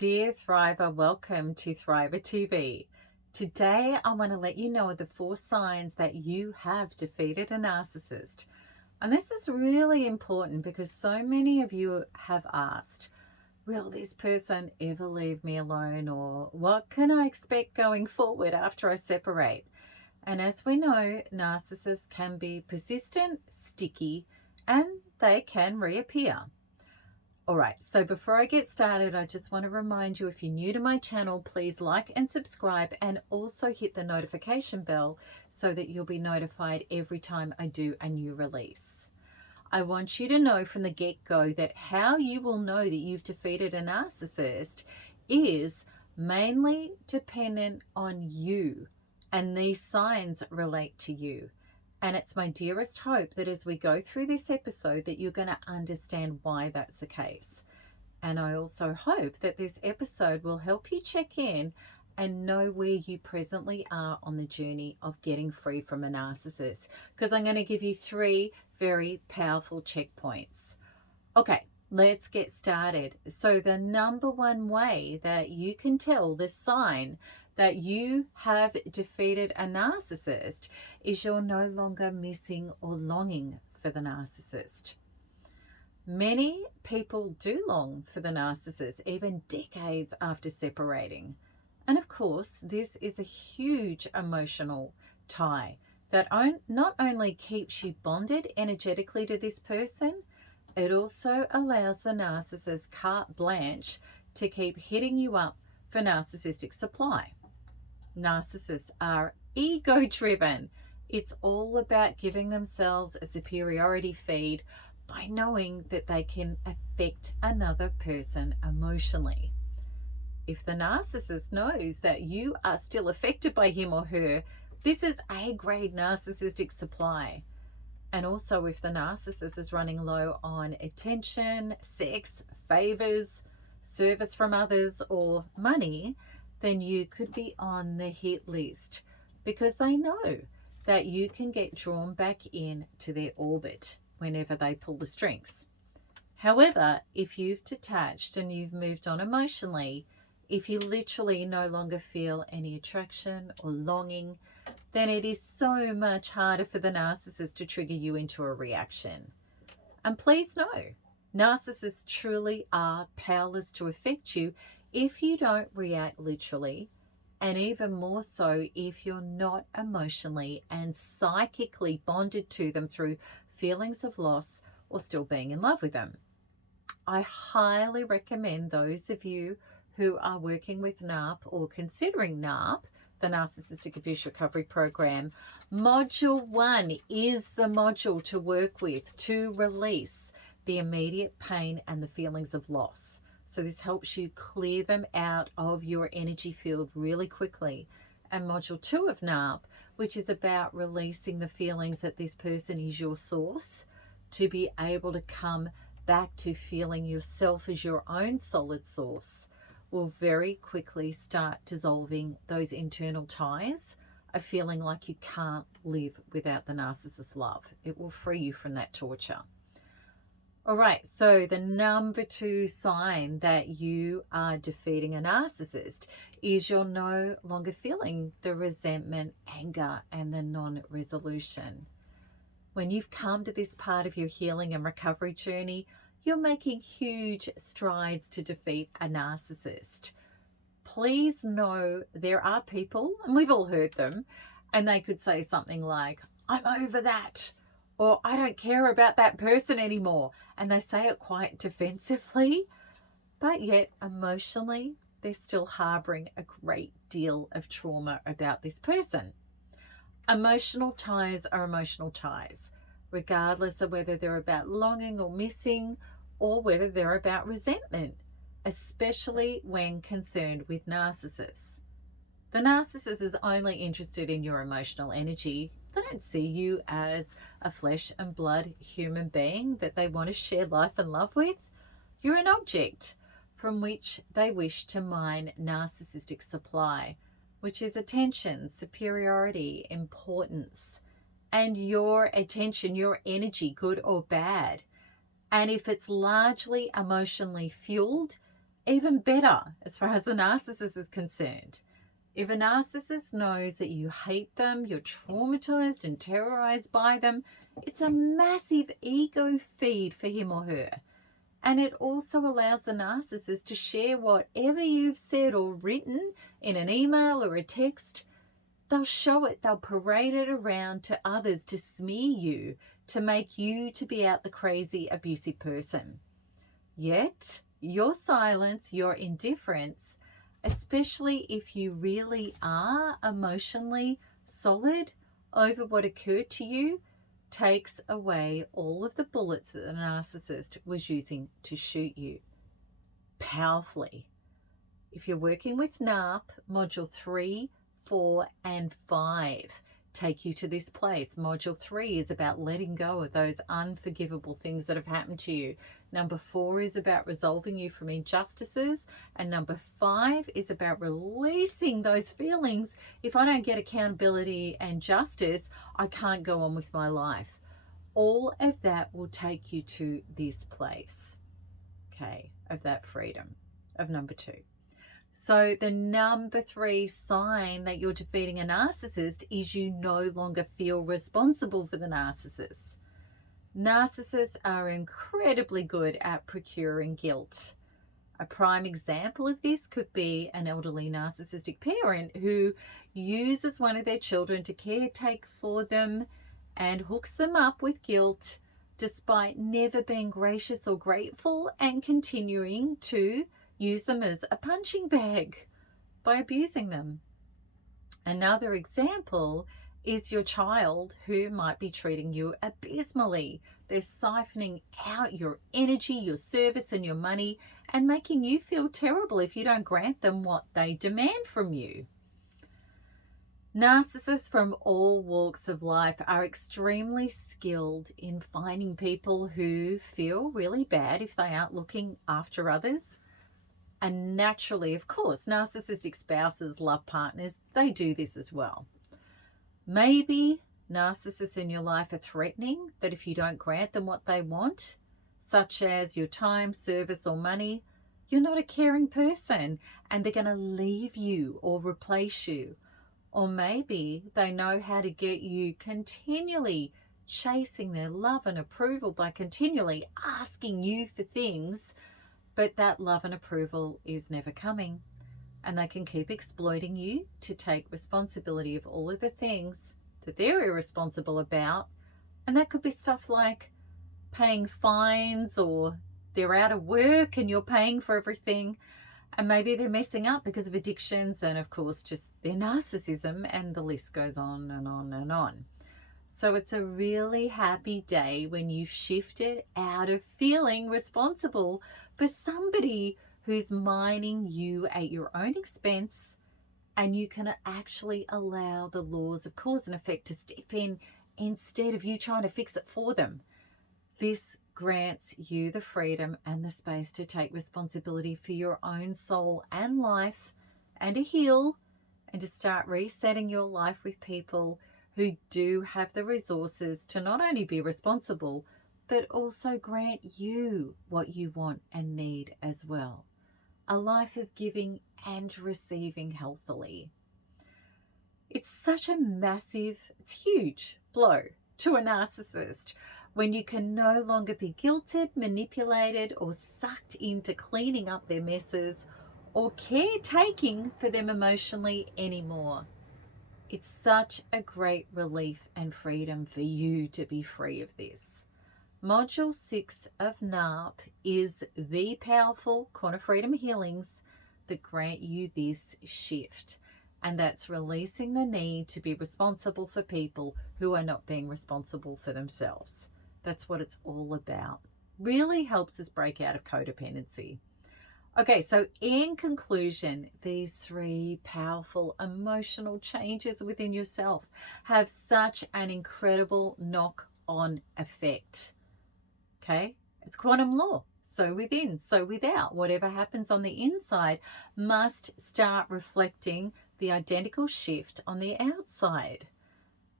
Dear Thriver, welcome to Thriver TV. Today, I want to let you know the 4 signs that you have defeated a narcissist. And this is really important because so many of you have asked, will this person ever leave me alone? Or what can I expect going forward after I separate? And as we know, narcissists can be persistent, sticky, and they can reappear. All right, so before I get started, I just want to remind you, if you're new to my channel, please like and subscribe, and also hit the notification bell so that you'll be notified every time I do a new release. I want you to know from the get-go that how you will know that you've defeated a narcissist is mainly dependent on you, and these signs relate to you. And it's my dearest hope that as we go through this episode that you're going to understand why that's the case. And I also hope that this episode will help you check in and know where you presently are on the journey of getting free from a narcissist. Because I'm going to give you 3 very powerful checkpoints. Okay, let's get started. So the number one way that you can tell the sign that you have defeated a narcissist is you're no longer missing or longing for the narcissist. Many people do long for the narcissist even decades after separating. And of course, this is a huge emotional tie that not only keeps you bonded energetically to this person, it also allows the narcissist carte blanche to keep hitting you up for narcissistic supply. Narcissists are ego-driven. It's all about giving themselves a superiority feed by knowing that they can affect another person emotionally. If the narcissist knows that you are still affected by him or her, this is A-grade narcissistic supply. And also if the narcissist is running low on attention, sex, favors, service from others, or money, then you could be on the hit list because they know that you can get drawn back into their orbit whenever they pull the strings. However, if you've detached and you've moved on emotionally, if you literally no longer feel any attraction or longing, then it is so much harder for the narcissist to trigger you into a reaction. And please know, narcissists truly are powerless to affect you if you don't react literally, and even more so if you're not emotionally and psychically bonded to them through feelings of loss or still being in love with them. I highly recommend those of you who are working with NARP or considering NARP, the Narcissistic Abuse Recovery Program, Module 1 is the module to work with to release the immediate pain and the feelings of loss. So this helps you clear them out of your energy field really quickly. And Module 2 of NARP, which is about releasing the feelings that this person is your source, to be able to come back to feeling yourself as your own solid source, will very quickly start dissolving those internal ties of feeling like you can't live without the narcissist's love. It will free you from that torture. All right, so the number 2 sign that you are defeating a narcissist is you're no longer feeling the resentment, anger, and the non-resolution. When you've come to this part of your healing and recovery journey, you're making huge strides to defeat a narcissist. Please know there are people, and we've all heard them, and they could say something like, I'm over that, or I don't care about that person anymore. And they say it quite defensively, but yet emotionally, they're still harboring a great deal of trauma about this person. Emotional ties are emotional ties, regardless of whether they're about longing or missing, or whether they're about resentment, especially when concerned with narcissists. The narcissist is only interested in your emotional energy. They don't see you as a flesh and blood human being that they want to share life and love with. You're an object from which they wish to mine narcissistic supply, which is attention, superiority, importance, and your attention, your energy, good or bad. And if it's largely emotionally fueled, Even better, as far as the narcissist is concerned, if a narcissist knows that you hate them, you're traumatized and terrorized by them, it's a massive ego feed for him or her. And it also allows the narcissist to share whatever you've said or written in an email or a text. They'll show it, they'll parade it around to others to smear you, to make you to be out the crazy, abusive person. Yet, your silence, your indifference, especially if you really are emotionally solid over what occurred to you, takes away all of the bullets that the narcissist was using to shoot you powerfully. If you're working with NARP, module 3, 4, and 5 take you to this place. Module 3 is about letting go of those unforgivable things that have happened to you. Number 4 is about resolving you from injustices. And number 5 is about releasing those feelings. If I don't get accountability and justice, I can't go on with my life. All of that will take you to this place, okay, of that freedom, of number 2. So the number 3 sign that you're defeating a narcissist is you no longer feel responsible for the narcissist. Narcissists are incredibly good at procuring guilt. A prime example of this could be an elderly narcissistic parent who uses one of their children to caretake for them and hooks them up with guilt despite never being gracious or grateful, and continuing to use them as a punching bag by abusing them. Another example is your child who might be treating you abysmally. They're siphoning out your energy, your service, and your money, and making you feel terrible if you don't grant them what they demand from you. Narcissists from all walks of life are extremely skilled in finding people who feel really bad if they aren't looking after others. And naturally, of course, narcissistic spouses, love partners, they do this as well. Maybe narcissists in your life are threatening that if you don't grant them what they want, such as your time, service, or money, you're not a caring person and they're going to leave you or replace you. Or maybe they know how to get you continually chasing their love and approval by continually asking you for things, but that love and approval is never coming. And they can keep exploiting you to take responsibility of all of the things that they're irresponsible about. And that could be stuff like paying fines, or they're out of work and you're paying for everything. And maybe they're messing up because of addictions and, of course, just their narcissism, and the list goes on and on and on. So it's a really happy day when you shift it out of feeling responsible for somebody who's mining you at your own expense, and you can actually allow the laws of cause and effect to step in instead of you trying to fix it for them. This grants you the freedom and the space to take responsibility for your own soul and life, and to heal, and to start resetting your life with people who do have the resources to not only be responsible, but also grant you what you want and need as well. A life of giving and receiving healthily. It's such a massive, it's huge blow to a narcissist when you can no longer be guilted, manipulated, or sucked into cleaning up their messes or caretaking for them emotionally anymore. It's such a great relief and freedom for you to be free of this. Module 6 of NARP is the powerful Corner Freedom healings that grant you this shift. And that's releasing the need to be responsible for people who are not being responsible for themselves. That's what it's all about. Really helps us break out of codependency. Okay, so in conclusion, these 3 powerful emotional changes within yourself have such an incredible knock-on effect. Okay, it's quantum law. So within, so without. Whatever happens on the inside must start reflecting the identical shift on the outside.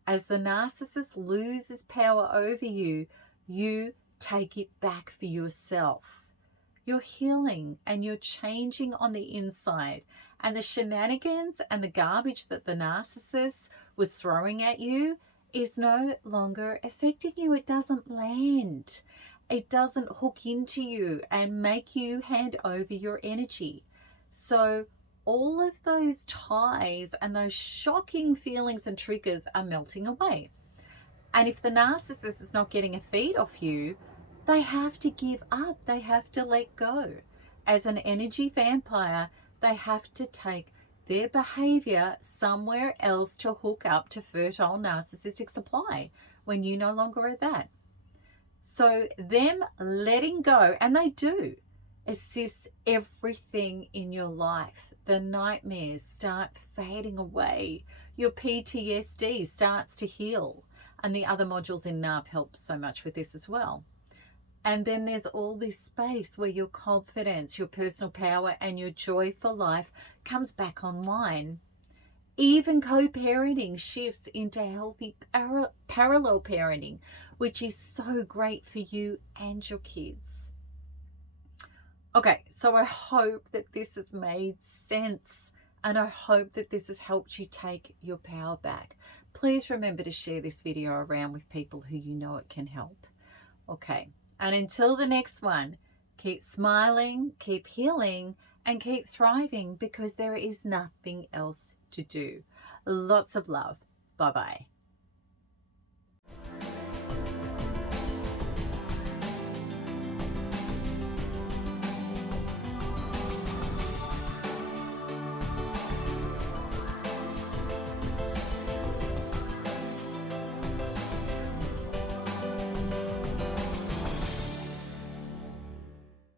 As the narcissist loses power over you, you take it back for yourself. You're healing and you're changing on the inside. And the shenanigans and the garbage that the narcissist was throwing at you is no longer affecting you. It doesn't land. It doesn't hook into you and make you hand over your energy. So all of those ties and those shocking feelings and triggers are melting away. And if the narcissist is not getting a feed off you, they have to give up. They have to let go. As an energy vampire, they have to take their behavior somewhere else to hook up to fertile narcissistic supply when you no longer are that. So them letting go, and they do, assists everything in your life. The nightmares start fading away. Your PTSD starts to heal. And the other modules in NARP help so much with this as well. And then there's all this space where your confidence, your personal power, and your joy for life comes back online. Even co-parenting shifts into healthy parallel parenting, which is so great for you and your kids. Okay, so I hope that this has made sense, and I hope that this has helped you take your power back. Please remember to share this video around with people who you know it can help. Okay. And until the next one, keep smiling, keep healing, and keep thriving, because there is nothing else to do. Lots of love. Bye-bye.